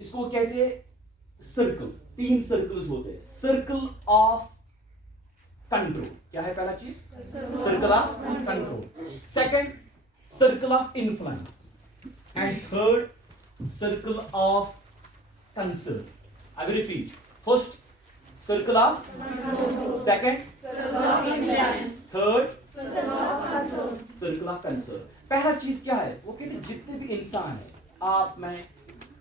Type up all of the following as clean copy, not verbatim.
इसको कहते हैं सर्कल। 3 सर्कल्स होते हैं। सर्कल ऑफ कंट्रोल, क्या है पहला चीज? Circle of control. Second, circle of influence, and third, circle of concern. I will repeat, first circle of, second third circle of concern. पहला चीज क्या है? वो कहते हैं जितने भी इंसान है, आप, मैं,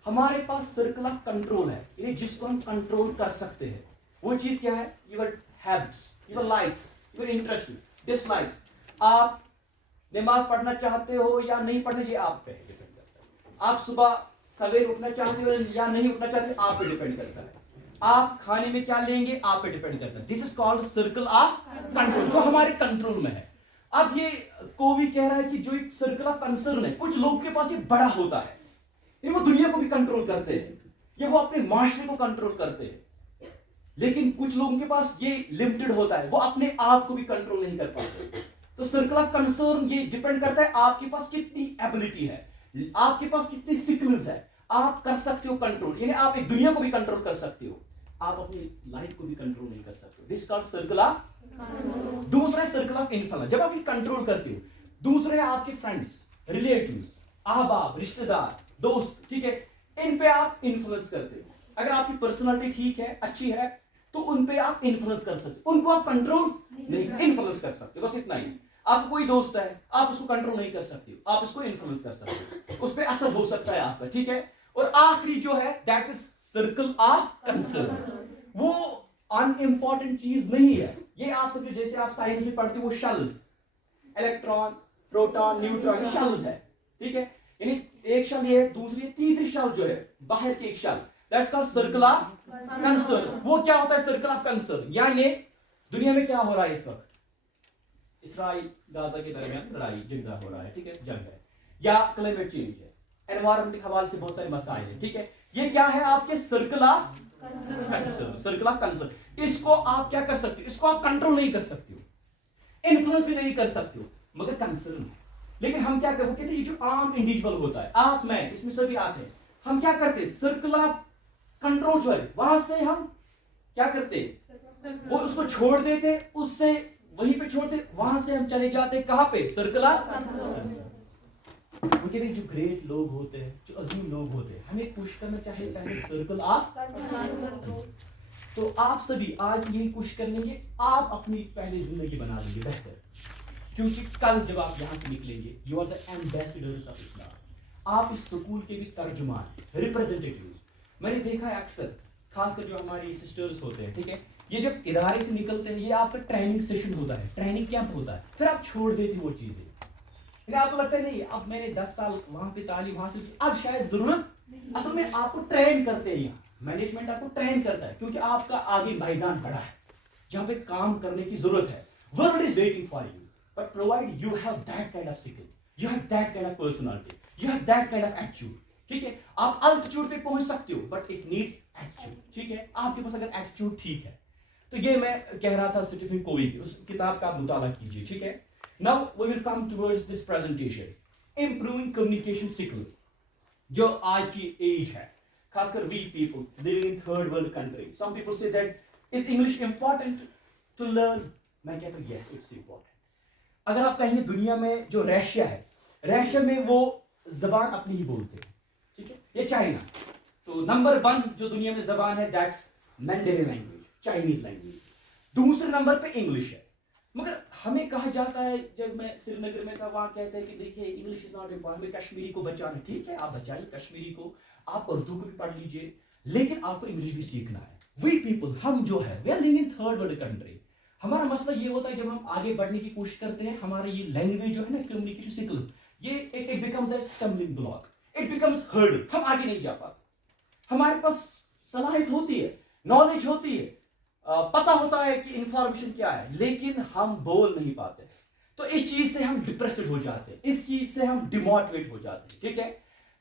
हमारे पास सर्कल ऑफ कंट्रोल है, यानी जिसको हम कंट्रोल कर सकते हैं। वो चीज क्या है? Your habits, your likes, your interest, dislikes. आप नमाज पढ़ना चाहते हो या नहीं पढ़ना, ये आप पे डिपेंड करता है। आप सुबह सवेरे उठना चाहते हो या नहीं उठना चाहते, आप पे डिपेंड करता है। आप खाने में क्या लेंगे, आप पे डिपेंड करता है। This is called circle of control, जो हमारे कंट्रोल में है। अब ये कोवी कह रहा है कि जो एक सर्कल ऑफ कंसर्न है, कुछ लोगों के पास ये बड़ा होता है, वो दुनिया को भी कंट्रोल करते हैं, ये वो अपने माशरे को कंट्रोल करते हैं। लेकिन कुछ लोगों के पास ये लिमिटेड होता है, वो अपने आप को भी कंट्रोल नहीं कर पाते। तो सर्कल ऑफ कंसर्न ये डिपेंड करता है आपके पास कितनी एबिलिटी है, आपके पास कितनी स्किल्स है। आप कर सकते हो कंट्रोल, यानी आप एक दुनिया को भी कंट्रोल कर सकते हो, आप अपनी लाइफ को भी कंट्रोल नहीं कर सकते। This called circle of. दूसरा है सर्कल ऑफ इन्फ्लुएंस, जब आप ये कंट्रोल करते हो। दूसरे हैं आपके फ्रेंड्स, रिलेटिव्स, अहबाब, रिश्तेदार, दोस्त, ठीक है, इन पे आप इन्फ्लुएंस करते हो। अगर आपकी पर्सनालिटी ठीक है, अच्छी है, तो उन पे आप इन्फ्लुएंस कर सकते हो। उनको आप कंट्रोल नहीं, इन्फ्लुएंस कर सकते हो, बस इतना ही। आपको कोई दोस्त है, आप उसको कंट्रोल नहीं कर सकते हो, आप उसको इन्फ्लुएंस कर सकते हो, उस पर असर हो सकता है आपका, ठीक है। और आखिरी जो है, that is circle of concern. वो अनइंपॉर्टेंट चीज नहीं है, ये आप सब जैसे आप साइंस में पढ़ते हो, वो shells, electron, proton, neutron, shells है, ठीक है। यानी एक शल ये है, दूसरी तीसरी शल जो है बाहर की एक shell, that's called circle of concern. वो क्या होता है सर्कल ऑफ कंसर्न? यानी दुनिया में क्या हो रहा है इस वक्त? इस्राइल गाजा के दरमियान लड़ाई झगड़ा हो रहा है, ठीक है, जंग है, या क्लाइमेट चेंज है, एनवायरमेंट के हवाले से बहुत सारे मसाइल है, ठीक है। ये क्या है? आपके circle of concern, circle of concern. इसको आप क्या कर सकते हो? इसको आप कंट्रोल नहीं कर सकते हो, इन्फ्लुएंस भी नहीं कर सकते हो, मगर कंसर्न। लेकिन हम क्या करते हैं? ये जो आम इंडिविजुअल होता है, आप, मैं, इसमें सभी आते हैं, हम क्या करते हैं? सर्कल ऑफ कंट्रोल जो है, वहां से हम क्या करते हैं? वो उसको छोड़ देते, उससे वहीं पे छोड़ते, वहां से हम चले जाते कहां पे? Circle of concern. उनके लिए जो ग्रेट लोग होते हैं, जो अजीम लोग होते हैं, हमें कोशिश करना चाहिए पहले सर्कल ऑफ। तो आप सभी आज यही कोशिश कर लेंगे, आप अपनी पहले जिंदगी बना लेंगे बेहतर, क्योंकि कल जब आप यहां से निकलेंगे, you are the ambassadors of Islam. आप इस स्कूल के भी तर्जुमान, रिप्रेजेंटेटिव्स। मैंने देखा है अक्सर, खासकर जो हमारी सिस्टर्स होते हैं, ठीक है, ये जब इदारे से निकलते हैं, ये आपका ट्रेनिंग सेशन होता है, ट्रेनिंग कैंप होता है, फिर आप छोड़ देते वो चीजें। आपको लगता है नहीं, अब मैंने 10 साल वहां पे तालीम हासिल की, अब शायद जरूरत। असल में आपको ट्रेन करते हैं, यहाँ मैनेजमेंट आपको ट्रेन करता है, क्योंकि आपका आगे मैदान बड़ा है जहां पे काम करने की जरूरत है। World is waiting for you, but provide you have that kind of skill, you have that kind of personality, you have that kind of attitude, ठीक है। आप अल्टीट्यूड पे पहुंच सकते हो, बट इट नीड्स एटीट्यूड, ठीक है। आपके पास अगर एटीट्यूड ठीक है, तो ये मैं कह रहा था स्टीफन कोवी की उस किताब का आप मुताला कीजिए, ठीक है। Now we will come towards this presentation, improving communication skills. जो आज की एज है, खासकर we people living in third world country. Some people say that is English important to learn? मैं कहता हूँ yes, it's important. अगर आप कहेंगे दुनिया में जो रशिया है, रशिया में वो जबान अपनी ही बोलते हैं, ठीक है, ये चाइना। तो नंबर 1 जो दुनिया में जबान है, that's Mandarin language, Chinese language. दूसरे नंबर पे इंग्लिश है। मगर हमें कहा जाता है, जब मैं श्रीनगर में था, वहां कहते हैं कि देखिए इंग्लिश इज नॉट इम्पोर्टेंट, हमें कश्मीरी को बचाना। ठीक है, आप बचाइए कश्मीरी को, आप उर्दू को भी पढ़ लीजिए, लेकिन आपको इंग्लिश भी सीखना है। वी पीपल, हम जो है, we are living in third world country. हमारा मसला ये होता है, जब हम आगे बढ़ने की कोशिश करते हैं, हमारा ये लैंग्वेज जो है ना, कम्युनिकेशन स्किल्स, ये it becomes a stumbling block, it becomes hurdle. हम आगे नहीं जा पाते। हमारे पास सलाहियत होती है, नॉलेज होती है, पता होता है कि इंफॉर्मेशन क्या है, लेकिन हम बोल नहीं पाते। तो इस चीज से हम डिप्रेसिव हो जाते हैं, इस चीज से हम डिमोटिवेट हो जाते हैं, ठीक है।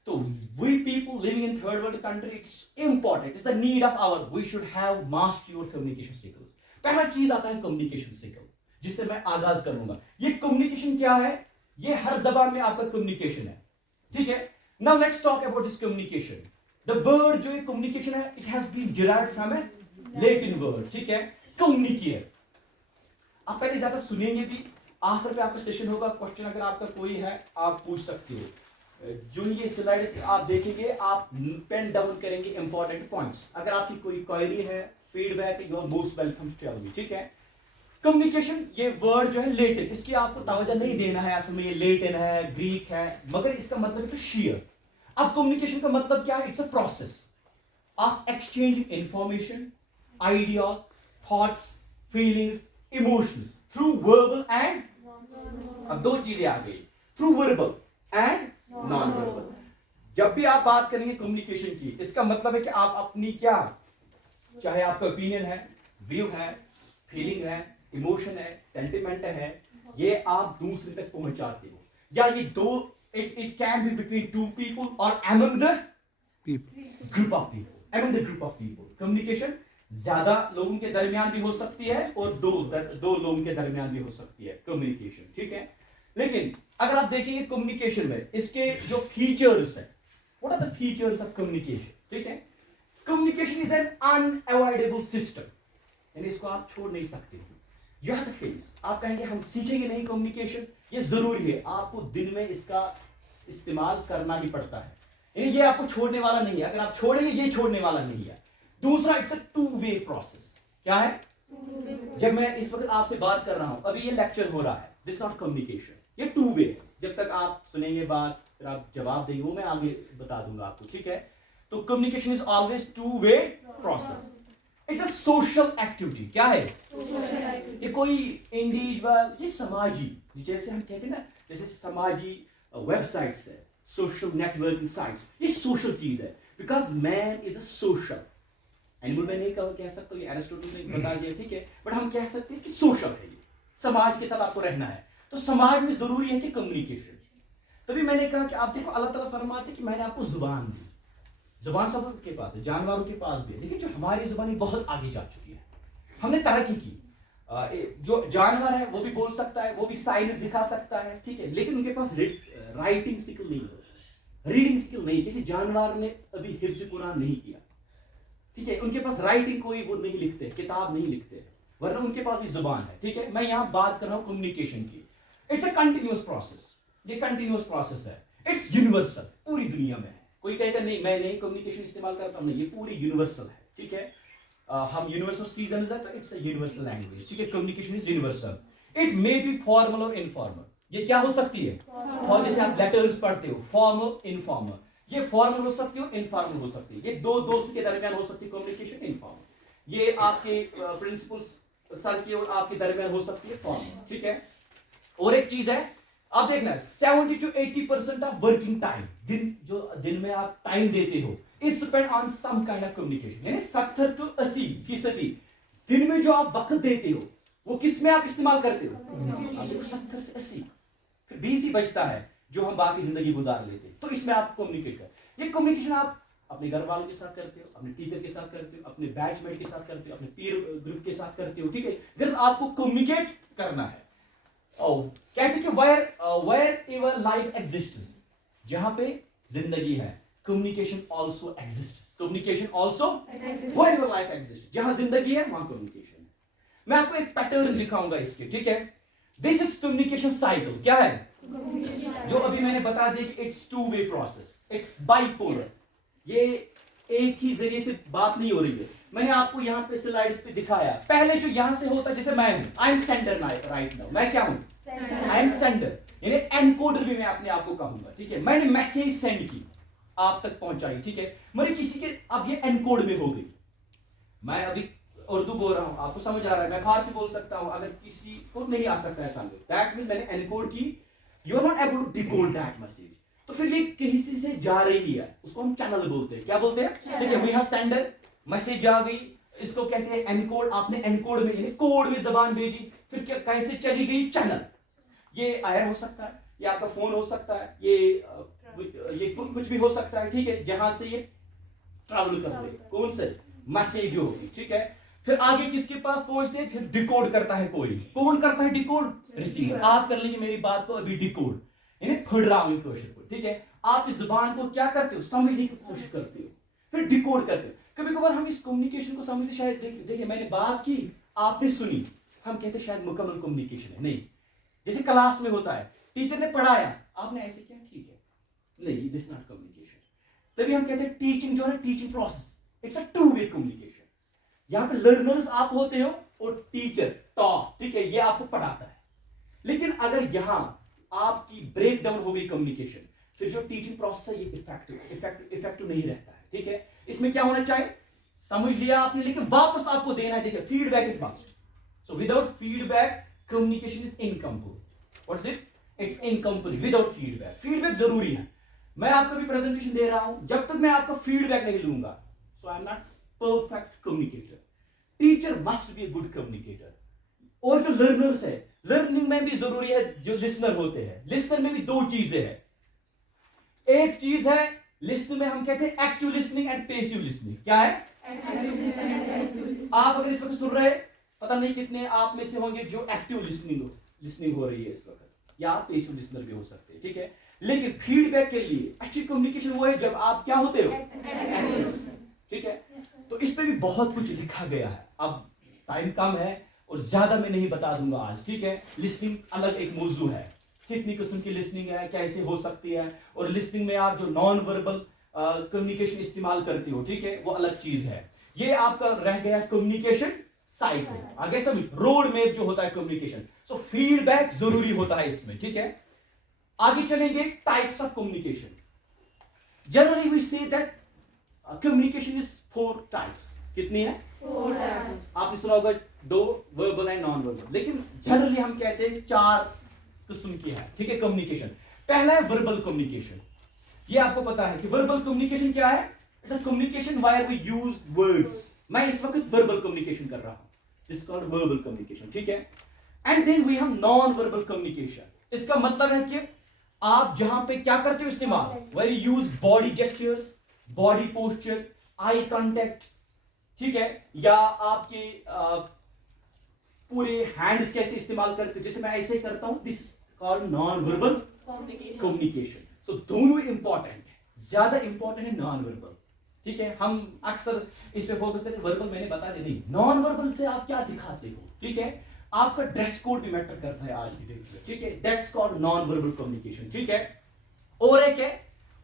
तो we people living in third world country, it's important, it's the need of hour, we should have master your communication skills. पहला चीज आता है कम्युनिकेशन स्किल, जिससे मैं आगाज करूंगा। ये कम्युनिकेशन क्या है? ये हर जबान में आपका कम्युनिकेशन है, ठीक है। Now let's talk about this communication. The word जो कम्युनिकेशन है, it has been derived from a Latin word, ठीक है, कम्युनिकेट। आप पहले ज्यादा सुनेंगे भी, आखिर पे आपका सेशन होगा, क्वेश्चन अगर आपका कोई है आप पूछ सकते हो। जो ये स्लाइड्स आप देखेंगे, आप पेन डाउन करेंगे इंपॉर्टेंट पॉइंट्स। अगर आपकी कोई क्वेरी है, feedback, you are most welcome to tell me, ठीक है। कम्युनिकेशन ये वर्ड जो है लेटिन, इसकी आपको तवज्जो नहीं देना है, असल में ये लेटिन है, ग्रीक है, मगर इसका मतलब है तो शेयर। अब कम्युनिकेशन का मतलब क्या है? It's a process of exchanging information, ideas, thoughts, feelings, emotions through verbal and, अब दो चीजें आ गई, through verbal and non verbal. जब भी आप बात करेंगे कम्युनिकेशन की, इसका मतलब है कि आप अपनी क्या, चाहे आपका ओपिनियन है, व्यू है, फीलिंग है, इमोशन है, सेंटिमेंट है, ये आप दूसरे तक पहुंचाते हो, या ये दो, it can be between two people और among the group of people, among the group of people. Communication ज्यादा लोगों के दरमियान भी हो सकती है और दो लोगों के दरमियान भी हो सकती है कम्युनिकेशन, ठीक है। लेकिन अगर आप देखेंगे कम्युनिकेशन में इसके जो फीचर्स है, what are the features of communication, ठीक है। Communication is an unavoidable system, यानी इसको आप छोड़ नहीं सकते। यू हैव टू फेस, आप कहेंगे हम सीखेंगे नहीं कम्युनिकेशन, ये जरूरी है, आपको दिन में इसका इस्तेमाल करना ही पड़ता है, यानी ये आपको छोड़ने वाला नहीं है। अगर आप छोड़ेंगे, ये छोड़ने वाला नहीं है। दूसरा, it's a two way process. क्या है? जब मैं इस वक्त आपसे बात कर रहा हूं, अभी ये लेक्चर हो रहा है, दिस नॉट कम्युनिकेशन, ये टू वे। जब तक आप सुनेंगे बात, फिर आप जवाब देंगे, वो मैं आगे बता दूंगा आपको, ठीक है। तो communication is always two way process, it's a social activity. क्या है? ये कोई इंडिविजुअल, ये समाजी, जैसे हम कहते हैं ना, जैसे समाजी वेबसाइट्स है, सोशल नेटवर्किंग साइट्स, ये सोशल चीज है, because man is a social animal. मैं नहीं कह सकता, ये एरिस्टोटल ने बता दिया, ठीक है, बट हम कह सकते हैं कि सोशल है, ये समाज के साथ आपको रहना है, तो समाज में जरूरी है कि कम्युनिकेशन। तभी मैंने कहा कि आप देखो, अल्लाह ताला फरमाते हैं कि मैंने आपको जुबान दी। जुबान सबके पास है, जानवरों के पास भी है, लेकिन जो हमारी जुबानी बहुत आगे जा चुकी है, हमने तरक्की की। जो जानवर है वो भी बोल सकता है, वो भी साइंस दिखा सकता है, ठीक है, लेकिन उनके पास राइटिंग स्किल नहीं है, रीडिंग स्किल नहीं। किसी जानवर ने अभी हिफ्ज़ कुरान नहीं किया, ठीक है, उनके पास राइटिंग कोई वो नहीं लिखते, किताब नहीं लिखते, वरना उनके पास भी जुबान है, ठीक है। मैं यहां बात कर रहा हूं कम्युनिकेशन की। इट्स अ कंटिन्यूअस प्रोसेस, ये कंटिन्यूअस प्रोसेस है, इट्स यूनिवर्सल, पूरी दुनिया में है। कोई कहेगा नहीं मैं नहीं कम्युनिकेशन इस्तेमाल करता हूं, नहीं, ये पूरी यूनिवर्सल है, ठीक है। हम यूनिवर्सल सिटीजन है, तो इट्स अ यूनिवर्सल लैंग्वेज, ठीक है। Communication is universal, it may be formal और इनफॉर्मल। ये क्या हो सकती है? और जैसे आप लेटर्स पढ़ते हो, फॉर्मल, इनफॉर्मल, ये फॉर्मल हो सकती है, इनफॉर्मल हो सकती है, ये दो दोस्त के दरमियान हो सकती है कम्युनिकेशन, इनफॉर्मल। ये आपके प्रिंसिपल्स सर के और आपके दरमियान हो सकती है, फॉर्मल, ठीक है। और एक चीज है, आप देखना 70 to 80% ऑफ वर्किंग टाइम, दिन में आप टाइम देते हो, is spend on some kind of communication, यानी 70 to 80% दिन में जो आप वक्त देते हो, वो किस में आप इस्तेमाल करते हो? 70 से 80, फिर 20 ही बचता है जो हम बाकी जिंदगी गुजार लेते हैं, तो इसमें आप कम्युनिकेट कर। ये कम्युनिकेशन आप अपने घर वालों के साथ करते हो, अपने टीचर के साथ करते हो, अपने बैचमेट के साथ करते हो, अपने पीर ग्रुप के साथ करते हो, ठीक है। गर्ल्स आपको कम्युनिकेट करना है। कहते कि वेयर एवर लाइफ एग्जिस्ट्स, जहां पे जिंदगी है, communication also exists, communication also wherever life exists, जहां जिंदगी है वहां कम्युनिकेशन है। मैं आपको एक पैटर्न दिखाऊंगा इसके, ठीक है। This is communication cycle. क्या है? जो अभी मैंने बता दिया कि it's two way process, it's bipolar, ये एक ही जरिए से बात नहीं हो रही है। मैंने आपको यहाँ पे स्लाइड्स पे दिखाया, पहले जो यहां से होता है, जैसे मैं हूं, I am sender right now, मैं क्या हूं? आई एम सेंडर, यानी एनकोडर भी मैं अपने आप को कहूंगा, ठीक है। मैंने मैसेज सेंड की, आप तक पहुंचाई, ठीक है, मेरे किसी के, अब ये एनकोड में हो गई। मैं अभी उर्दू बोल रहा हूं, आपको समझ आ रहा है, मैं फारसी बोल सकता हूं, अगर किसी को नहीं आ सकता है समझ, दैट मींस मैंने एनकोड की, you are not able to decode that message. तो फिर ये किसी से जा रही है, उसको हम चैनल बोलते हैं। क्या बोलते हैं? ठीक है, वी हैव सेंडर, मैसेज जा गई, इसको कहते हैं एनकोड। आपने एनकोड में यानी कोड में जबान भेजी, फिर क्या कैसे चली गई? चैनल। ये आयर हो सकता है, ये आपका फोन हो सकता है, ये कुछ भी हो सकता है, ठीक है, जहां से ये ट्रैवल कर रही है, कौन से मैसेज होगी, ठीक है। फिर आगे किसके पास पहुंचते हैं? फिर डिकोड करता है कोई। कौन करता है डिकोड? रिसीवर। आप कर लेंगे मेरी बात को अभी डिकोड, यानी पढ़ रहा हूं क्वेश्चन को, ठीक है। आप इस जुबान को क्या करते हो? समझने की कोशिश करते हो। फिर डिकोड करते हैं। कभी कभार हम इस कम्युनिकेशन को समझते शायद देखिए मैंने बात की, आपने सुनी, हम कहते शायद मुकम्मल कम्युनिकेशन है। नहीं, जैसे क्लास में होता है, टीचर ने पढ़ाया, आपने ऐसे किया, ठीक है, नहीं, दिस नॉट कम्युनिकेशन। तभी हम कहते हैं टीचिंग जो है teaching process, it's a two way communication. यहाँ पे लर्नर्स आप होते हो और टीचर टॉप, ठीक है, ये आपको पढ़ाता है। लेकिन अगर यहाँ आपकी ब्रेक डाउन हो गई कम्युनिकेशन, फिर जो टीचिंग प्रोसेस है ये इफेक्टिव नहीं रहता है, ठीक है। इसमें क्या होना चाहिए, समझ लिया आपने, लेकिन वापस आपको देना है। देखिए feedback is must, so without feedback communication is incomplete. What's it, it's incomplete without feedback. Feedback जरूरी है। मैं आपको भी प्रेजेंटेशन दे रहा हूं, जब तक मैं आपका फीडबैक नहीं लूंगा, so I am not perfect communicator. Teacher must be a good communicator. और जो लर्नर्स है, लर्निंग में भी जरूरी है जो लिसनर होते हैं। लिसनर में भी दो चीजें हैं। एक चीज है लिसनर में हम कहते हैं active listening and passive listening. क्या है? आप अगर इस वक्त सुन रहे, पता नहीं कितने आप में से होंगे जो एक्टिव लिसनिंग हो रही है इस वक्त, या आप पैसिव लिसनर भी हो सकते हैं, ठीक है। लेकिन फीडबैक के लिए अच्छी कम्युनिकेशन वो है जब आप क्या होते हो, एक्टिव, ठीक है। तो इस पे भी बहुत कुछ लिखा गया है। अब टाइम कम है और ज्यादा मैं नहीं बता दूंगा आज, ठीक है। लिसनिंग अलग एक मौजू है, कितनी किस्म की लिसनिंग है, कैसे हो सकती है, और लिसनिंग में आप जो नॉन वर्बल कम्युनिकेशन इस्तेमाल करते हो, ठीक है, वो अलग चीज है। ये आपका रह गया कम्युनिकेशन साइकिल, आगे समझ, रोड मैप जो होता है कम्युनिकेशन। सो फीडबैक जरूरी होता है इसमें, ठीक है। आगे चलेंगे, types of communication. Generally we say that communication is 4 types. कितनी है? 4 टाइप्स। आपने सुना होगा 2 वर्बल एंड नॉन वर्बल, लेकिन जनरली हम कहते हैं 4 किस्म की है, ठीक है, कम्युनिकेशन। पहला है वर्बल कम्युनिकेशन। ये आपको पता है कि वर्बल कम्युनिकेशन क्या है? It's a communication where we use words. मैं इस वक्त वर्बल कम्युनिकेशन कर रहा हूं, this is called verbal communication, ठीक है। And then we have non verbal communication. इसका मतलब है कि आप जहां पे क्या करते हो इस्तेमाल, where you use body gestures, body posture, eye contact, ठीक है, या आपके पूरे हैंड्स कैसे इस्तेमाल करते हो, जैसे मैं ऐसे ही करता हूं, this is called non verbal communication. So दोनों इंपॉर्टेंट है, ज्यादा इंपॉर्टेंट है नॉन वर्बल, ठीक है। हम अक्सर इस पे फोकस करते हैं, वर्बल मैंने बता दिया, नहीं, नॉन वर्बल से आप क्या दिखाते हो, ठीक है। आपका ड्रेस कोड भी मैटर करता है आज की डेट में, ठीक है, that's called non verbal communication, ठीक है। और एक है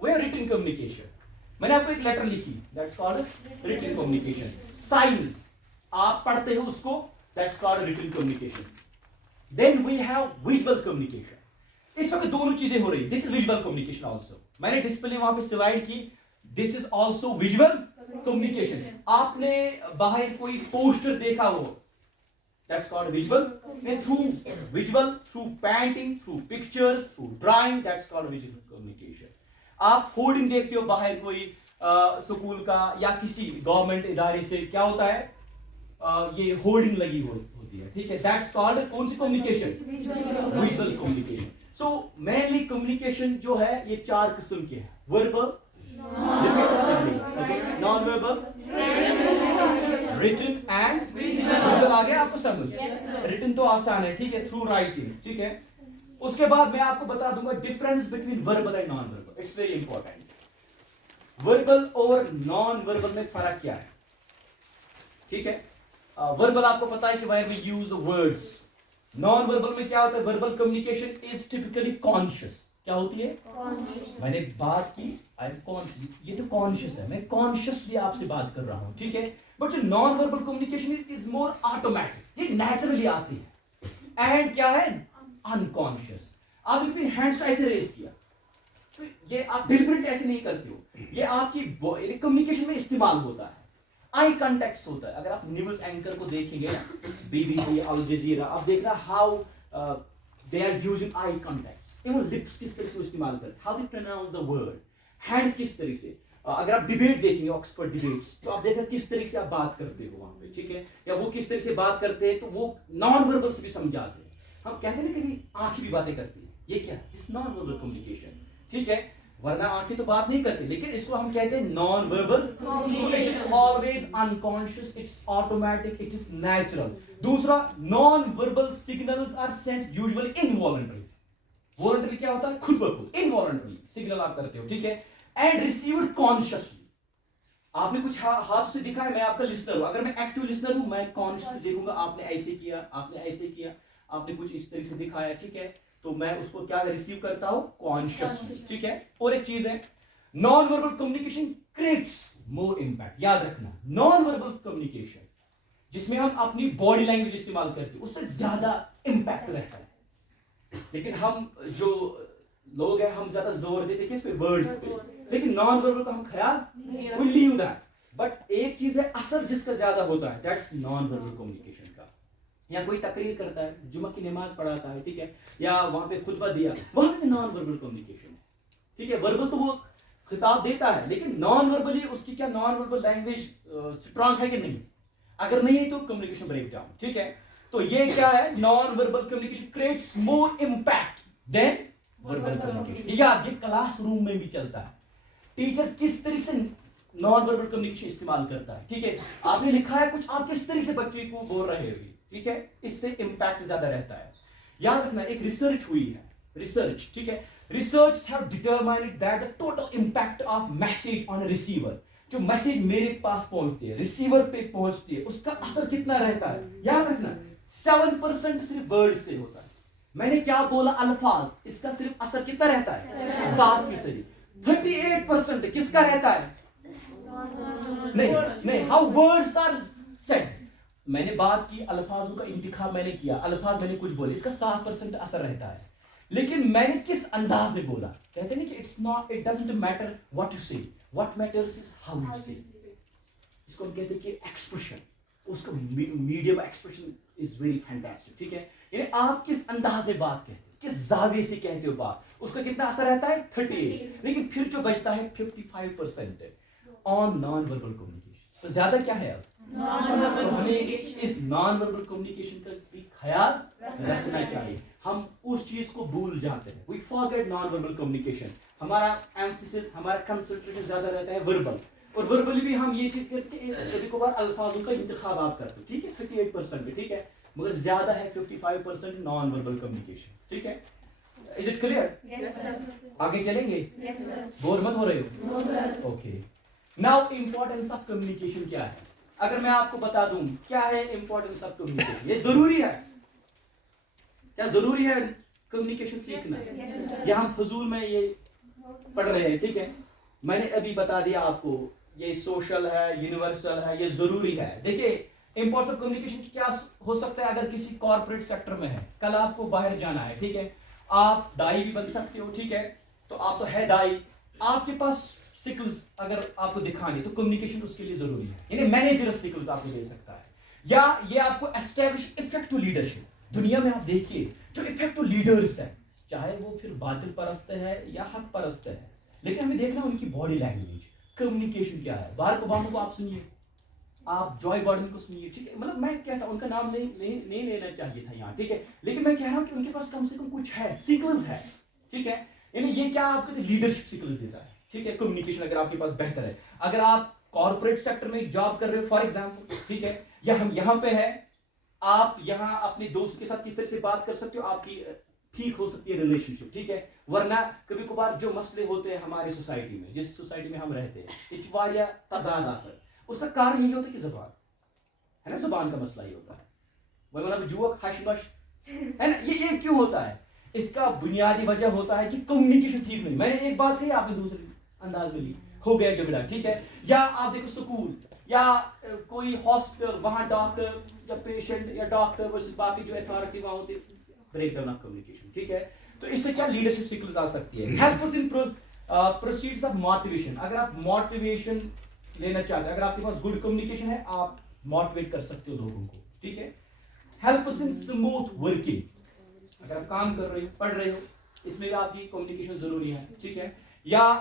वो रिटन कम्युनिकेशन। मैंने आपको एक लेटर लिखी, that's called written communication. Science आप पढ़ते हो उसको, that's called written communication. Then we have visual communication. इस वक्त दोनों चीजें हो रही है, this is visual communication also. मैंने डिस्प्ले वहां पे स्लाइड की, this is also visual communication. आपने बाहर कोई पोस्टर देखा हो, that's called visual, and through visual, through painting, through pictures, through drawing, that's called visual communication. आप होर्डिंग देखते हो बाहर कोई स्कूल का या किसी गवर्नमेंट इदारे से, क्या होता है, ये होर्डिंग लगी होती है, ठीक है, that's called कौन सी communication? Visual communication. So mainly communication जो है ये 4 किस्म के हैं, verbal, non verbal, written and visual. आ गया आपको समझ? रिटन तो आसान है, ठीक है, थ्रू राइटिंग, ठीक है। उसके बाद मैं आपको बता दूंगा difference between verbal and non verbal, it's very important. Verbal और नॉन वर्बल में फर्क क्या है, ठीक है। वर्बल आपको पता है कि where we use the words. Non verbal में क्या होता है, verbal communication is typically conscious. क्या होती है? मैंने बात की, ये तो कॉन्शियस है, मैं कॉन्शियसली आपसे बात कर रहा हूं, ठीक है। बट जो non verbal communication is more automatic, ये नेचुरली आती है। एंड क्या है, अनकॉन्शियस। आपने अपने हैंड्स को ऐसे रेज किया, तो ये आप डिलिबरेट ऐसे नहीं करते हो, ये आपकी कम्युनिकेशन में इस्तेमाल होता है। आई कांटेक्ट होता है। अगर आप न्यूज एंकर को देखेंगे ना, बीबीसी, अल जजीरा, आप देखना how they are using eye contacts, वो लिप्स किस तरह से इस्तेमाल करते हैं, how they pronounce the word, hands किस तरह से। अगर आप डिबेट देखेंगे, ऑक्सफोर्ड डिबेट्स, तो आप देखना किस तरह से आप बात करते हो वहां पे, ठीक है, या वो किस तरह से बात करते हैं, तो वो नॉन वर्बल से भी समझाते हैं। हम कहते हैं ना कभी आंखें भी बातें करती है, ये क्या, इस नॉन वर्बल कम्युनिकेशन, ठीक है। वरना आंखें तो बात नहीं करती, लेकिन इसको हम कहते हैं non verbal. So it is always unconscious, it's automatic, it is natural. दूसरा, non verbal signals are sent usually involuntary. Voluntary क्या होता है, खुद ब खुद, इनवॉलंटरी सिग्नल आप करते हो, ठीक है, एंड रिसीव्ड कॉन्शियसली। आपने कुछ हाथ से दिखाया, मैं आपका लिसनर हूं, अगर मैं एक्टिव लिसनर हूं, मैं कॉन्शियसली देखूंगा आपने ऐसे किया, आपने ऐसे किया, आपने कुछ इस तरीके से दिखाया, ठीक है, तो मैं उसको क्या रिसीव करता हूं, कॉन्शियसली, ठीक है। और एक चीज है, non verbal communication creates more impact. याद रखना, नॉन वर्बल कम्युनिकेशन जिसमें हम अपनी बॉडी लैंग्वेज इस्तेमाल करते हैं उससे ज्यादा इंपैक्ट रहता है। लेकिन हम जो लोग हैं, हम ज्यादा जोर देते किस पे, वर्ड्स पे, लेकिन नॉन वर्बल का हम ख्याल, वी लीव दैट। बट एक चीज है, असर जिसका ज्यादा होता है, दैट्स नॉन वर्बल कम्युनिकेशन का। या कोई तकरीर करता है, जुम्मा की नमाज पढ़ाता है, ठीक है, या वहां पे खुतबा दिया, वहां पे नॉन वर्बल कम्युनिकेशन है, ठीक है। वर्बल तो वो खिताब देता है, लेकिन नॉन वर्बली उसकी क्या नॉन वर्बल लैंग्वेज स्ट्रांग है कि नहीं, अगर नहीं है तो कम्युनिकेशन ब्रेक डाउन, ठीक है। तो ये क्या है, non verbal communication creates more impact than verbal communication. याद, ये क्लासरूम में भी चलता है, टीचर किस तरीके से नॉन वर्बल कम्युनिकेशन इस्तेमाल करता है, ठीक है। आपने लिखा है कुछ, आप किस तरीके से बच्चे को बोल रहे हो, ठीक है, इससे इंपैक्ट ज्यादा रहता है। याद रखना, एक रिसर्च हुई है, रिसर्च, ठीक है, research have determined that the total impact of message on receiver, जो मैसेज मेरे पास पहुंचती है, रिसीवर पे पहुंचती है, उसका असर कितना रहता है। याद रखना, 7% सिर्फ वर्ड से होता है। मैंने क्या बोला, अल्फाज, इसका सिर्फ असर कितना रहता है, 7%। 38% किसका रहता है, नहीं नहीं, हाउ वर्ड्स आर सेड। मैंने बात की, अल्फाजों का इंतखाब मैंने किया, अल्फाज मैंने कुछ बोले, इसका 7% असर रहता है। लेकिन मैंने किस अंदाज में बोला, कहते हैं कि it's not, it doesn't matter what you say, what matters is how you say. इसको हम कहते हैं कि एक्सप्रेशन, उसका medium expression is very fantastic, ठीक है। यानी आप किस अंदाज में बात कहते हो, किस जाविये से कहते हो बात, उसका कितना असर रहता है, 38। लेकिन फिर जो बचता है 55% ऑन नॉन वर्बल कम्युनिकेशन। तो ज्यादा क्या है अब, तो हमें इस नॉन वर्बल कम्युनिकेशन का भी ख्याल रखना चाहिए। हम उस चीज को भूल जाते हैं, we forget non verbal communication. हमारा एम्फेसिस, हमारा कंसंट्रेशन ज्यादा रहता है वर्बल, और वर्बली भी हम ये चीज करते हैं, कभी कभार अल्फाजों का इंतखाब आप करते हो, ठीक है, 38% में, ठीक है, मगर ज्यादा है 55% नॉन वर्बल कम्युनिकेशन, ठीक है। Is it clear? आगे चलेंगे, बोर मत हो रहे हो, okay. Now importance of communication क्या है, अगर मैं आपको बता दूं क्या है इंपॉर्टेंस ऑफ कम्युनिकेशन, ये जरूरी है, क्या जरूरी है कम्युनिकेशन सीखना? ये हम फजूल में ये पढ़ रहे हैं, ठीक है। मैंने अभी बता दिया आपको, ये सोशल है, यूनिवर्सल है, ये जरूरी है। देखिए, इंपॉर्टेंस ऑफ कम्युनिकेशन क्या हो सकता है, अगर किसी कॉर्पोरेट सेक्टर में है, कल आपको बाहर जाना है, ठीक है, आप दाई भी बन सकते हो, ठीक है, तो आप तो है दाई, आपके पास स्किल्स अगर आपको दिखाने, तो कम्युनिकेशन उसके लिए जरूरी है, यानी मैनेजर स्किल्स आपको दे सकता है, या ये आपको एस्टैब्लिश इफेक्टिव लीडरशिप। दुनिया में आप देखिए जो इफेक्टिव लीडर्स हैं, चाहे वो फिर बातिल परस्त है या हक परस्त है, लेकिन हमें देखना उनकी बॉडी लैंग्वेज, कम्युनिकेशन क्या है। बाराक ओबामा को आप सुनिए, आप जॉय बाइडेन को सुनिए, ठीक है, मतलब मैं कहता हूं, उनका नाम नहीं लेना चाहिए था यहाँ, ठीक है, लेकिन मैं कह रहा हूं कि उनके पास कम से कम कुछ है, स्किल्स है, ठीक है। यानी ये क्या आपको लीडरशिप स्किल्स देता है, ठीक है। कम्युनिकेशन अगर आपके पास बेहतर है, अगर आप कॉर्पोरेट सेक्टर में जॉब कर रहे हो फॉर एग्जांपल, ठीक है, या हम यहाँ पे है, आप यहाँ अपने दोस्त के साथ किस तरह से बात कर सकते हो, आपकी ठीक हो सकती है रिलेशनशिप, ठीक है। वरना कभी कभार जो मसले होते हैं हमारी सोसाइटी में, जिस सोसाइटी में हम रहते हैं, या तजाद असर, उसका कारण यही होता है कि जुबान है ना, जुबान का मसला ही होता है, वरना जुआ हशमश है ना, ये क्यों होता है, इसका बुनियादी वजह होता है कि कम्युनिकेशन ठीक नहीं। मैंने एक बात कही, आपने दूसरे अंदाज में ली, हो गया झगड़ा, ठीक है। या आप देखो स्कूल या कोई हॉस्पिटल, वहां डॉक्टर या पेशेंट या डॉक्टर वर्सेस बाकी जो अथॉरिटी वहां होती है, ब्रेक डाउन ऑफ कम्युनिकेशन, ठीक है। तो इससे क्या लीडरशिप स्किल्स आ सकती है। Help us in proceeds of motivation, अगर आप मोटिवेशन लेना चाहते हैं, अगर आपके पास गुड कम्युनिकेशन है, आप मोटिवेट कर सकते हो लोगों को, ठीक है। Help us in smooth working, अगर आप काम कर रहे हो, पढ़ रहे हो, इसमें भी आपकी कम्युनिकेशन जरूरी है, ठीक है। या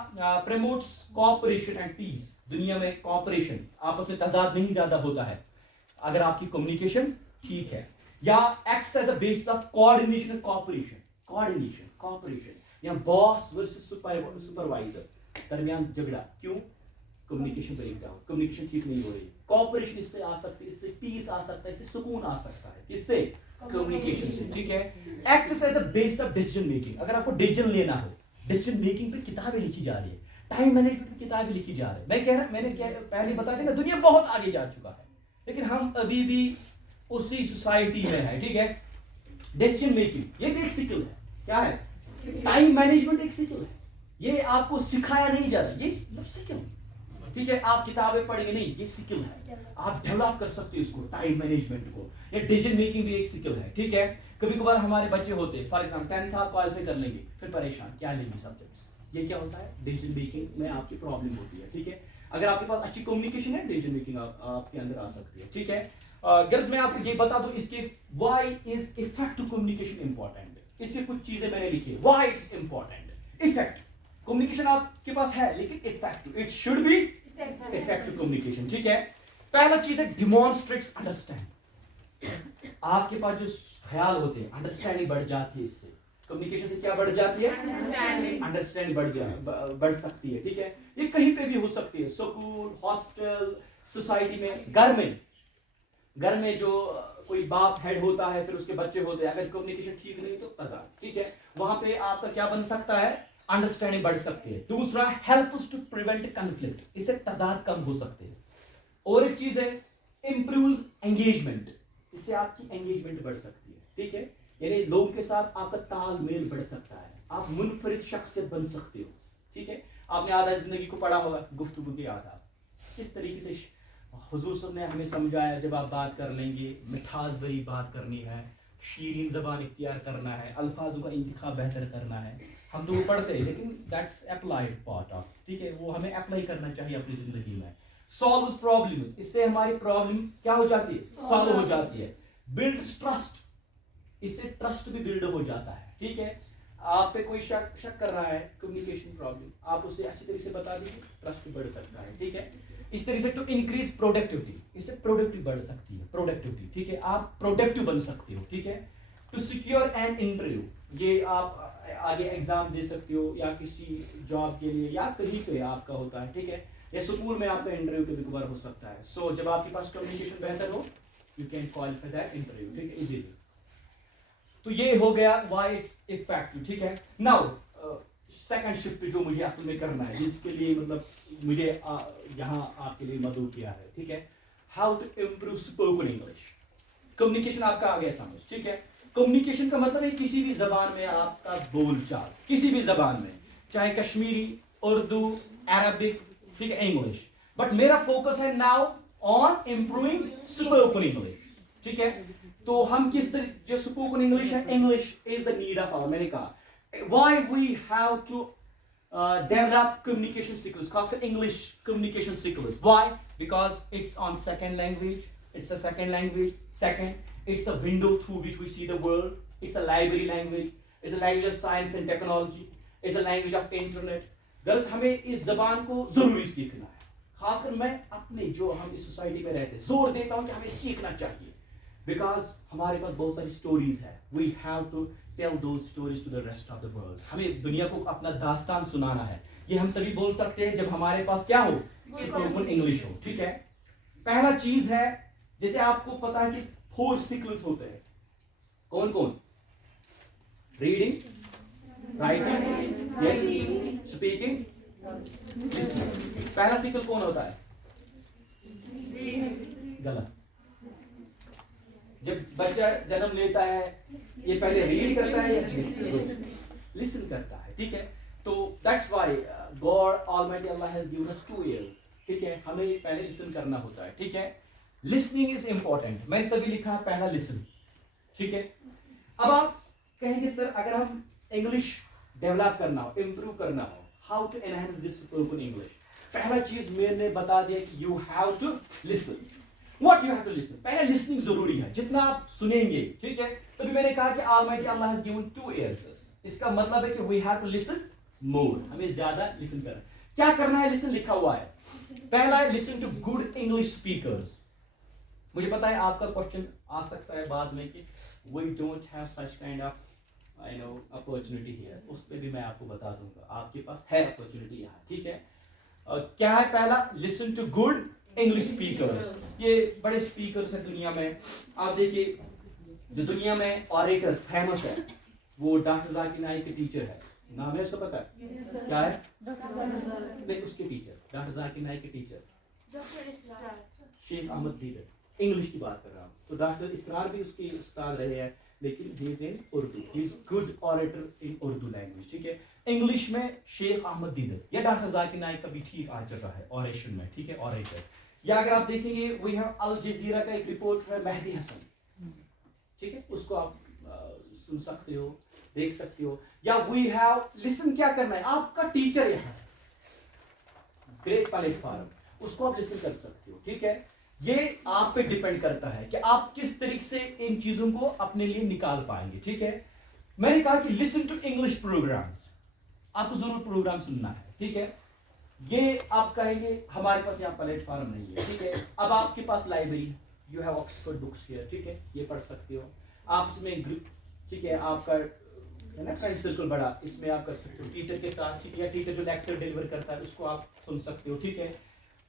प्रमोट्स कोऑपरेशन एंड पीस, दुनिया में कोऑपरेशन, आपस में तजाद नहीं ज्यादा होता है अगर आपकी कम्युनिकेशन ठीक है। या acts as a basis of coordination and cooperation, या बॉस वर्सेस सुपरवाइजर दरमियान झगड़ा, क्यों, कम्युनिकेशन ब्रेक डाउन, कम्युनिकेशन ठीक नहीं हो रही। कोऑपरेशन इससे आ सकती है, इससे पीस आ सकता है, इससे सुकून आ सकता है, किससे, कम्युनिकेशन से, ठीक है। Acts as a base of decision making, अगर आपको डिसीजन लेना हो, डिसीजन मेकिंग पे किताबें लिखी जा रही है, टाइम मैनेजमेंट की किताबें लिखी जा रही है। मैंने पहले बता दिया ना, दुनिया बहुत आगे जा चुका है, लेकिन हम अभी भी उसी सोसाइटी में है, ठीक है। डिसीजन मेकिंग ये भी एक स्किल है। क्या है? टाइम मैनेजमेंट एक स्किल है। ये आपको सिखाया नहीं जा रहा, ये स्किल, ठीक है। आप किताबें पढ़ेंगे नहीं, ये स्किल है, आप डेवलप कर सकते हो इसको, टाइम मैनेजमेंट को। ये डिसीजन मेकिंग भी एक स्किल है, ठीक है। कभी कभार हमारे बच्चे होते हैं, फॉर एग्जाम्पल 10th आप क्वालिफाई कर लेंगे, फिर परेशान क्या लेंगे सब्जेक्ट्स। ये क्या होता है? डिसीजन मेकिंग में आपकी प्रॉब्लम होती है, ठीक है। अगर आपके पास अच्छी कम्युनिकेशन है, डिसीजन मेकिंग आपके अंदर आ सकती है, ठीक है। गर्ल्स मैं आपको ये बता दूं, इसके why is effective communication important. इसकी कुछ चीजें मैंने लिखी है, why it's important. Effect communication आपके पास है, लेकिन effective, it should be effective communication, ठीक है। पहला चीज है डिमॉन्स्ट्रेट्स अंडरस्टैंड। आपके पास जो ख्याल होते हैं, अंडरस्टैंडिंग बढ़ जाती है इससे। कम्युनिकेशन से क्या बढ़ जाती है? अंडरस्टैंडिंग बढ़ सकती है, ठीक है। ये कहीं पे भी हो सकती है, स्कूल, हॉस्पिटल, सोसाइटी में, घर में जो कोई बाप हेड होता है, फिर उसके बच्चे होते हैं, अगर कम्युनिकेशन ठीक नहीं तो तजाद, ठीक है। वहां पे आपका क्या बन सकता है? अंडरस्टैंडिंग बढ़ सकती है। दूसरा, हेल्प्स टू प्रिवेंट कॉन्फ्लिक्ट, इससे तजाद कम हो सकते हैं। और एक चीज है, इंप्रूव्स एंगेजमेंट, इससे आपकी एंगेजमेंट बढ़ सकती है, ठीक है। यानी लोगों के साथ आपका तालमेल बढ़ सकता है, आप मुनफरिद शख्सियत बन सकते हो, ठीक है। आपने आधा जिंदगी को पढ़ा होगा, गुफ्तगू के आदाब, किस तरीके से हुजूर साहब ने हमें समझाया, जब आप बात कर लेंगे, मिठास भरी बात करनी है, शीरीन ज़बान इख्तियार करना है, अल्फाजों का इंतखाब बेहतर करना है। हम तो वो पढ़ते हैं, लेकिन दैट्स अप्लाइड पार्ट ऑफ, ठीक है, वो हमें अप्लाई करना चाहिए अपनी जिंदगी में। सॉल्व प्रॉब्लम्स, इससे हमारी प्रॉब्लम्स क्या हो जाती है? सॉल्व हो जाती है। बिल्ड ट्रस्ट, इससे ट्रस्ट भी बिल्ड हो जाता है, ठीक है। आप पे कोई शक कर रहा है, कम्युनिकेशन प्रॉब्लम, आप उसे अच्छी तरीके से बता दीजिए, ट्रस्ट बढ़ सकता है, ठीक है। इस तरीके से टू इंक्रीज प्रोडक्टिविटी, इससे प्रोडक्टिव बढ़ सकती है, प्रोडक्टिविटी, ठीक है, आप प्रोडक्टिव बन सकते हो, ठीक है। टू सिक्योर एन इंटरव्यू, ये आप आगे एग्जाम दे सकते हो, या किसी जॉब के लिए, या कहीं पे आपका होता है, ठीक है, या स्कूल में आपका इंटरव्यू कभी कभार हो सकता है। सो जब आपके पास कम्युनिकेशन बेहतर हो, you can qualify that interview, ठीक है, इजीली। तो ये हो गया व्हाई इट्स इफेक्टिव, ठीक है। नाउ सेकंड शिफ्ट जो मुझे असल में करना है, जिसके लिए मतलब मुझे यहाँ आपके लिए मदद किया है, ठीक है। How to improve spoken English. Communication आपका आ गया समझ, ठीक है। कम्युनिकेशन का मतलब है किसी भी जबान में आपका बोलचाल, किसी भी जबान में, चाहे कश्मीरी, उर्दू, अरबिक, ठीक है, इंग्लिश। बट मेरा फोकस है now on improving spoken English, ठीक है। तो हम किस तरह, जो स्पोकन इंग्लिश है, English is the need of hour, मैंने कहा why we have to develop communication skills, खासकर English communication skills. Why? Because it's on second language. It's a second language. Second, it's a window through which we see the world. It's a library language. It's a language of science and technology. It's a language of internet. Girls हमें इस जबान को जरूरी सीखना है। खासकर मैं अपने जो हम इस सोसाइटी में रहते हैं जोर देता हूँ कि हमें सीखना चाहिए, बिकॉज हमारे पास बहुत सारी स्टोरीज है। We have to tell those stories to the rest of the world. हमें दुनिया को अपना दास्तान सुनाना है। ये हम तभी बोल सकते हैं जब हमारे पास क्या हो, स्पोकन इंग्लिश हो, ठीक है। पहला चीज है, जैसे आपको पता है कि 4 स्किल्स होते हैं, कौन कौन? Reading, writing, yes, speaking, listening. पहला स्किल कौन होता है? गलत। जब बच्चा जन्म लेता है, ये पहले रीड करता है या लिसन करता है, ठीक है। तो that's why God almighty Allah has given us 2 years, ठीक है। हमें पहले लिसन करना होता है, ठीक है। लिसनिंग इज इंपॉर्टेंट, मैंने तभी लिखा पहला लिसन, ठीक है। अब आप कहेंगे सर अगर हम इंग्लिश डेवलप करना हो, इंप्रूव करना हो, how to enhance this spoken English. पहला चीज मैंने बता दिया कि you have to listen. What you have to listen? पहले लिसनिंग जरूरी है, जितना आप सुनेंगे, ठीक है। तभी मैंने कहा कि Almighty Allah has given 2 ears. इसका मतलब है कि we have to listen more. हमें ज्यादा लिसन करना। क्या करना है? लिसन लिखा हुआ है। पहला है listen to good English speakers. मुझे पता है आपका क्वेश्चन आ सकता है बाद में कि we don't have such kind of opportunity here. उस पर भी मैं आपको बता दूंगा, आपके पास है अपॉर्चुनिटी यहाँ, ठीक है। क्या है पहला? listen to good English speakers. ये बड़े स्पीकर्स हैं दुनिया में। आप देखिए जो दुनिया में ऑरेटर फेमस है वो डॉक्टर जाकिर नाइक के टीचर है, नाम है उसको पता है? क्या है? नहीं, उसके टीचर, डॉक्टर जाकिर नाइक के टीचर शेख अहमद दीदर, इंग्लिश की बात कर रहा हूँ। तो डॉक्टर इसरार भी उसके उस्ताद रहे हैं, लेकिन he is in Urdu, he is good orator in Urdu language, ठीक है। इंग्लिश में शेख अहमद दीदर या डॉक्टर जाकिर नाइक का भी ठीक आ चुका है ऑरेशन में, ठीक है, ऑरेटर। या अगर आप देखेंगे वी हैव अल जजीरा का एक रिपोर्ट है मेहदी हसन, ठीक है, उसको आप सुन सकते हो, देख सकते हो। या वी हैव लिसन, क्या करना है, आपका टीचर यहाँ ग्रेट प्लेटफॉर्म, उसको आप लिसन कर सकते हो, ठीक है। ये आप पे डिपेंड करता है कि आप किस तरीके से इन चीजों को अपने लिए निकाल पाएंगे, ठीक है। मैंने कहा कि लिसन टू इंग्लिश प्रोग्राम्स, आपको जरूर प्रोग्राम सुनना है, ठीक है। ये आप कहेंगे हमारे पास यहाँ प्लेटफॉर्म नहीं है, ठीक है। अब आपके पास library, you have Oxford books here, ठीक है, ये पढ़ सकते हो आप इसमें ग्रुप, ठीक है, आपका है ना फ्रेंड सर्कल बड़ा, इसमें आप कर सकते हो टीचर के साथ, ठीक है, टीचर जो लेक्चर डिलीवर करता है उसको आप सुन सकते हो, ठीक है।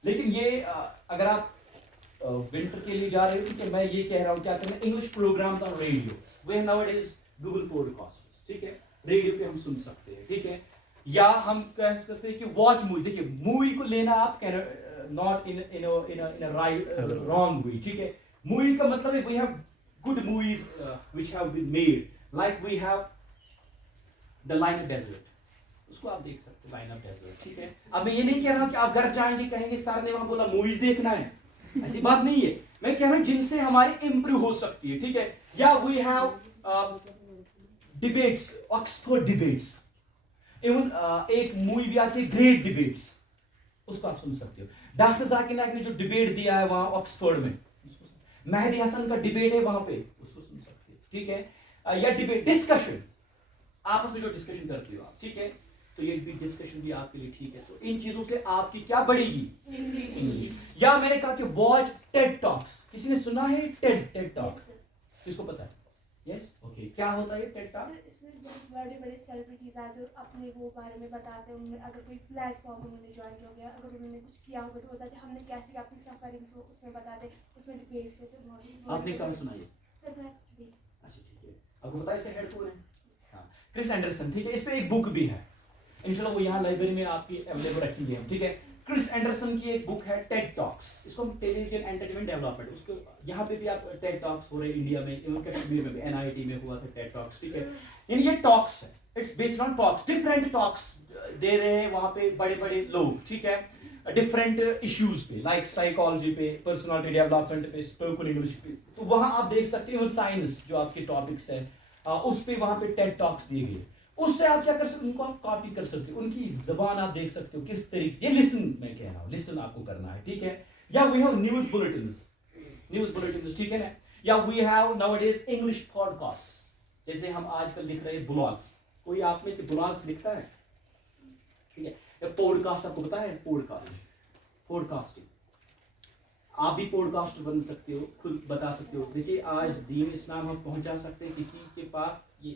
लेकिन ये अगर आप विंटर के लिए जा रहे हो, ठीक है, मैं ये कह रहा हूँ क्या करना, इंग्लिश प्रोग्राम्स ऑन रेडियो, वे नाउअडेज गूगल पॉडकास्ट, ठीक है, रेडियो पे हम सुन सकते हैं, ठीक है। या हम कह सकते हैं कि वॉच मूवी, देखिए मूवी को लेना आप not in in right wrong way, ठीक है। मूवी का मतलब है we have good movies which have been made, like we have the Lion of Desert, उसको आप देख सकते हो, लाइन ऑफ डेजर्ट, ठीक है। अब मैं ये नहीं कह रहा हूं कि आप घर जाएंगे कहेंगे सर ने वहां बोला मूवीज देखना है, ऐसी बात नहीं है। मैं कह रहा हूं जिनसे हमारी इंप्रूव हो सकती है, ठीक है। या we have debates, Oxford debates, even एक मूवी भी आती है ग्रेट डिबेट्स, उसको आप सुन सकते हो। डॉक्टर जाकिर नाइक ने जो डिबेट दिया है वहां ऑक्सफोर्ड में, मेहदी हसन का डिबेट है वहां पे, उसको सुन सकते हो, ठीक है। या डिबेट डिस्कशन, आपस में जो डिस्कशन करते हो आप, ठीक है, तो ये भी डिस्कशन भी आपके लिए ठीक है। तो इन चीजों से आपकी क्या बढ़ेगी, इंग्लिश। या मैंने कहा कि वॉच टेड टॉक्स, किसी ने सुना है टेड टॉक, किसको पता है? यस, ओके, क्या होता है टेड टॉक? इसमें बहुत बड़े बड़े सेलिब्रिटीज आए जो अपने वो बारे में बताते हैं, उनमें अगर कोई प्लेटफॉर्म उन्होंने ज्वाइन किया गया, अगर उन्होंने कुछ किया होगा तो बताते हमने कैसे अपनी सफरिंग्स वो उसमें बताते, उसमें डिबेट्स होते हैं। आपने कहाँ सुना ये? सर मैं अच्छा ठीक है, आपको पता है इसका हेड कौन है? हाँ, क्रिस एंडरसन, ठीक है। इस पे एक बुक भी है, इंशाल्लाह वो यहाँ लाइब्रेरी में आपकी अवेलेबल रखी गई है, ठीक है। क्रिस एंडरसन की एक बुक है टेड टॉक्स, इसको हम टेलीविजन एंटरटेनमेंट डेवलपमेंट, उसको यहाँ पे भी आप टेड टॉक्स हो रहे हैं इंडिया में, इवन कश्मीर में भी एनआईटी में हुआ था टेड टॉक्स, ठीक है। इन ये टॉक्स है, it's based on talks, different talks दे रहे हैं वहाँ पे बड़े बड़े लोग, ठीक है, डिफरेंट इश्यूज पे, लाइक साइकोलॉजी पे, पर्सनालिटी डेवलपमेंट पे, स्पोकन इंग्लिश पे। तो वहाँ आप देख सकते हो साइंस जो आपके टॉपिक्स है उस पे वहाँ पे टेड टॉक्स दिए गए, उससे आप क्या कर सकते हो, उनको आप कॉपी कर सकते हो, उनकी जबान आप देख सकते हो किस तरीके से, ये लिसन मैं कह रहा हूँ, लिसन आपको करना है, ठीक है। या वी हैव न्यूज़ बुलेटिन्स, ठीक है ना। या we have nowadays English podcasts, जैसे हम आजकल लिख रहे हैं ब्लॉग्स, कोई आप में से ब्लॉग्स लिखता है, ठीक है। पॉडकास्ट आपको पता है, पॉडकास्टिंग, आप भी पॉडकास्टर बन सकते हो, खुद बता सकते हो। देखिए आज दीन इस्लाम हम पहुंचा सकते हैं किसी के पास ये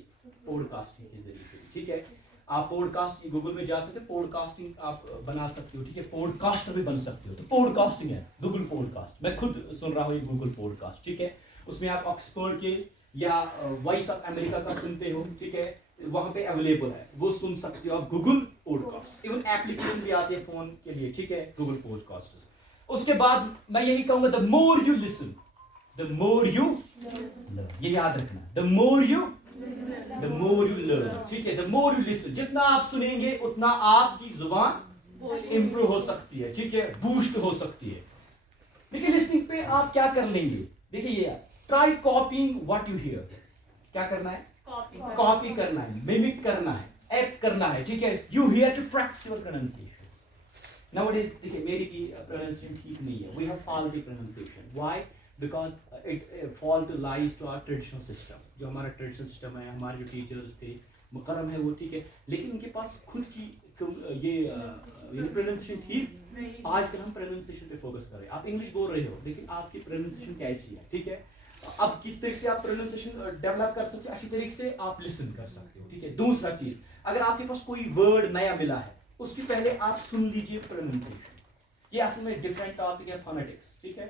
पॉडकास्टिंग के जरिए से, ठीक है। आप पॉडकास्ट गूगल में जा सकते हो, पॉडकास्टिंग आप बना सकते हो, ठीक है, पॉडकास्टर भी बन सकते हो। तो पॉडकास्टिंग है गूगल पॉडकास्ट, मैं खुद सुन रहा हूँ ये गूगल पॉडकास्ट, ठीक है। उसमें आप ऑक्सफोर्ड के या वॉइस ऑफ अमेरिका का सुनते हो, ठीक है, वहां पे अवेलेबल है, वो सुन सकते हो आप गूगल पॉडकास्ट। इवन एप्लीकेशन भी आती है फोन के लिए, ठीक है, गूगल पॉडकास्ट। उसके बाद मैं यही कहूंगा, the more you listen the more you learn, ये याद रखना, द मोर यू लर्न, ठीक है, द मोर यू लिसन, जितना आप सुनेंगे उतना आपकी जुबान इंप्रूव हो सकती है, ठीक है, बूस्ट हो सकती है। देखिए लिसनिंग पे आप क्या कर लेंगे, देखिए ये ट्राई कॉपिंग व्हाट यू हियर, क्या करना है, कॉपी करना है, मिमिक करना है, एक्ट करना है, ठीक है। You hear to practise your pronunciation. Nowadays, देखिए मेरी भी pronunciation ठीक नहीं है, we have faulty pronunciation. Why? Because it fault lies to our traditional system. जो हमारा traditional system है, हमारे जो teachers थे, मुकर्रम है वो, ठीक है, लेकिन उनके पास खुद की ये pronunciation ठीक, आजकल हम pronunciation पे focus कर रहे हैं। आप English बोल रहे हो, लेकिन आपकी pronunciation कैसी है, ठीक है। अब किस तरीके से आप pronunciation डेवलप कर सकते हो, अच्छी तरीके से आप listen कर सकते हो, ठीक है। दूसरा चीज, अगर आपके पास कोई word नया मिला है, उसके पहले आप सुन लीजिए प्रोनाउंसिएशन, ये असल में डिफरेंट टॉपिक है, फोनेटिक्स, ठीक है,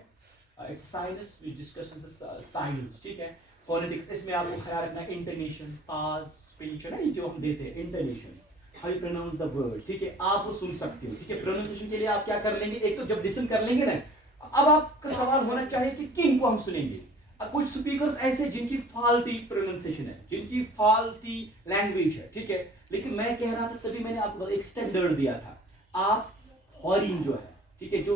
it's science which discusses the science, ठीक है, फोनेटिक्स। इसमें आपको ख्याल रखना है इंटोनेशन, पाज, स्पीच है ना, ये जो हम देते हैं intonation, how you pronounce the word, ठीक है, आप वो सुन सकते हो, ठीक है। प्रोनाउंसिएशन के लिए आप क्या कर लेंगे, एक तो जब लिसन कर लेंगे ना, अब आपका सवाल होना चाहिए कि किन को हम सुनेंगे। कुछ स्पीकर्स ऐसे जिनकी फाल्टी प्रोनाउंसिएशन है, जिनकी फाल्टी लैंग्वेज है, ठीक है, लेकिन मैं कह रहा था तभी मैंने आपको एक स्टैंडर्ड दिया था, आप फॉरेन जो है, ठीक है, जो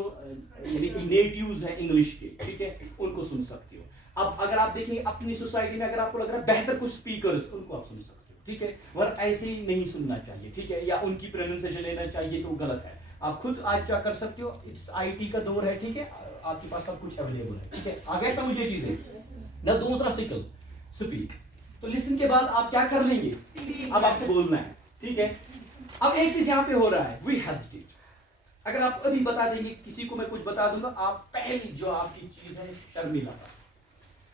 यानी कि नेटिव्स है इंग्लिश के, ठीक है, उनको सुन सकते हो। अब अगर आप देखेंगे अपनी सोसाइटी में अगर आपको लग रहा है बेहतर कुछ स्पीकर्स, उनको आप सुन सकते हो, ठीक है, वरना ऐसे ही नहीं सुनना चाहिए, ठीक है, या उनकी प्रोनाउंसिएशन लेना चाहिए तो गलत है। आप खुद आज क्या कर सकते हो, इट्स आईटी का दौर है, ठीक है, आपके पास सब कुछ अवेलेबल है, ठीक है। आगे समझ ये चीजें ना। दूसरा सिकल स्पीक, तो लिसन के बाद आप क्या कर लेंगे, अब आपको बोलना है, ठीक है। अब एक चीज यहाँ पे हो रहा है, वी हेजिटेट। अगर आप अभी बता देंगे, किसी को मैं कुछ बता दूंगा, आप पहली जो आपकी चीज है शर्मिलापन,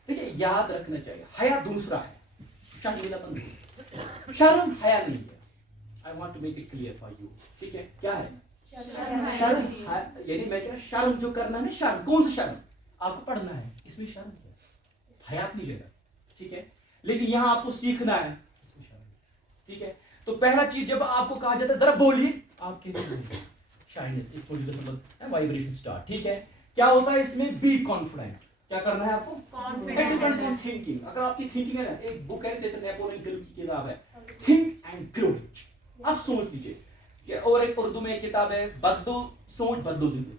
ठीक है, याद रखना चाहिए। हया दूसरा है, शर्मिलापन नहीं। शर्म हया नहीं है। I want to make it clear for you, ठीक है, क्या है शर्म, यानी मैं कह रहा शर्म जो करना है ना, शर्म कौन सा शर्म, आपको पढ़ना है, इसमें शर्म क्या है, हया अपनी जगह, ठीक है, लेकिन यहां आपको सीखना है, इसमें शर्म, ठीक है। तो पहला चीज जब आपको कहा जाता है जरा बोलिए, आपके शाइनेस, एक पॉजिटिव वाइब्रेशन स्टार्ट, ठीक है। क्या होता है इसमें, बी कॉन्फिडेंट, क्या करना है आपको, इट डिपेंड्स ऑन थिंकिंग। अगर आपकी थिंकिंग है ना, एक बुक है जैसे नेपोलियन हिल की किताब है, थिंक एंड ग्रो रिच, आप सोच लीजिए। और एक उर्दू में एक किताब है, बदलो सोच बदलो जिंदगी,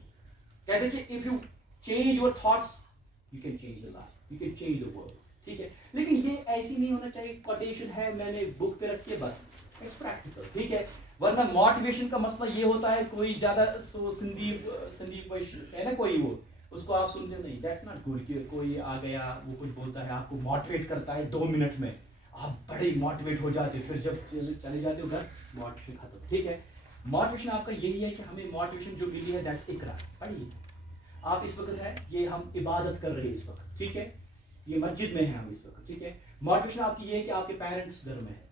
कहते हैं कि if you change your thoughts you can change the life, you can change the world, ठीक है। लेकिन ये ऐसी नहीं होना चाहिए कोटेशन है मैंने बुक पे रखी है बस, इट्स प्रैक्टिकल, ठीक है। वरना मोटिवेशन का मसला ये होता है, कोई ज्यादा संदीप है ना कोई, वो उसको आप सुनते नहीं, दैट्स नॉट गुड। कि कोई आ गया वो कुछ बोलता है, आपको मोटिवेट करता है 2 मिनट में, आप बड़े मोटिवेट हो जाते, फिर जब चले जाते हो घर मोटिवेशन खत्म, ठीक है। मोटिवेशन आपका यही है कि हमें मोटिवेशन जो मिली है दैट्स इकरा, पढ़िए आप। इस वक्त है ये हम इबादत कर रहे हैं इस वक्त, ठीक है, ये मस्जिद में है हम इस वक्त, ठीक है। मोटिवेशन आपकी ये है कि आपके पेरेंट्स घर में है,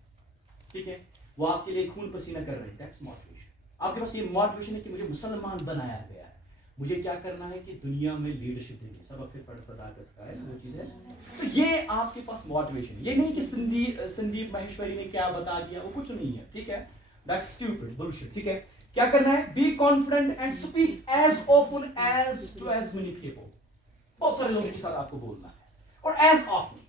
ठीक है, वो आपके लिए खून पसीना कर रहे हैं, दैट्स मोटिवेशन। आपके पास ये मोटिवेशन है कि मुझे मुसलमान बनाया गया है, मुझे क्या करना है कि दुनिया में लीडरशिप देनी है, सबक फिर सदाकत का है वो चीज है। तो ये आपके पास मोटिवेशन, ये नहीं कि संदीप माहेश्वरी ने क्या बता दिया, वो कुछ नहीं है, ठीक है, दैट्स स्टूपिड बुलशिट, ठीक है। क्या करना है, be confident and speak as often as to as many people, बहुत सारे लोगों के साथ आपको बोलना है, और एज ऑफन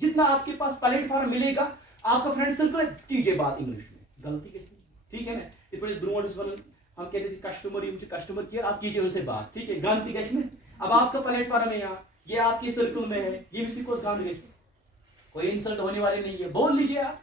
जितना आपके पास प्लेटफॉर्म मिलेगा, आपका फ्रेंड सर्कल है, कीजिए बात इंग्लिश में, गलती किसकी, ठीक है ना। हम कहते थे कस्टमर, ये मुझे कस्टमर केयर, आप कीजिए उनसे बात, ठीक है, गलती किसमें, अब आपका प्लेटफॉर्म है यहाँ, ये आपके सर्कल में है, ये मिस्टेक को गांधी कोई इंसल्ट होने वाली नहीं है, बोल लीजिए आप,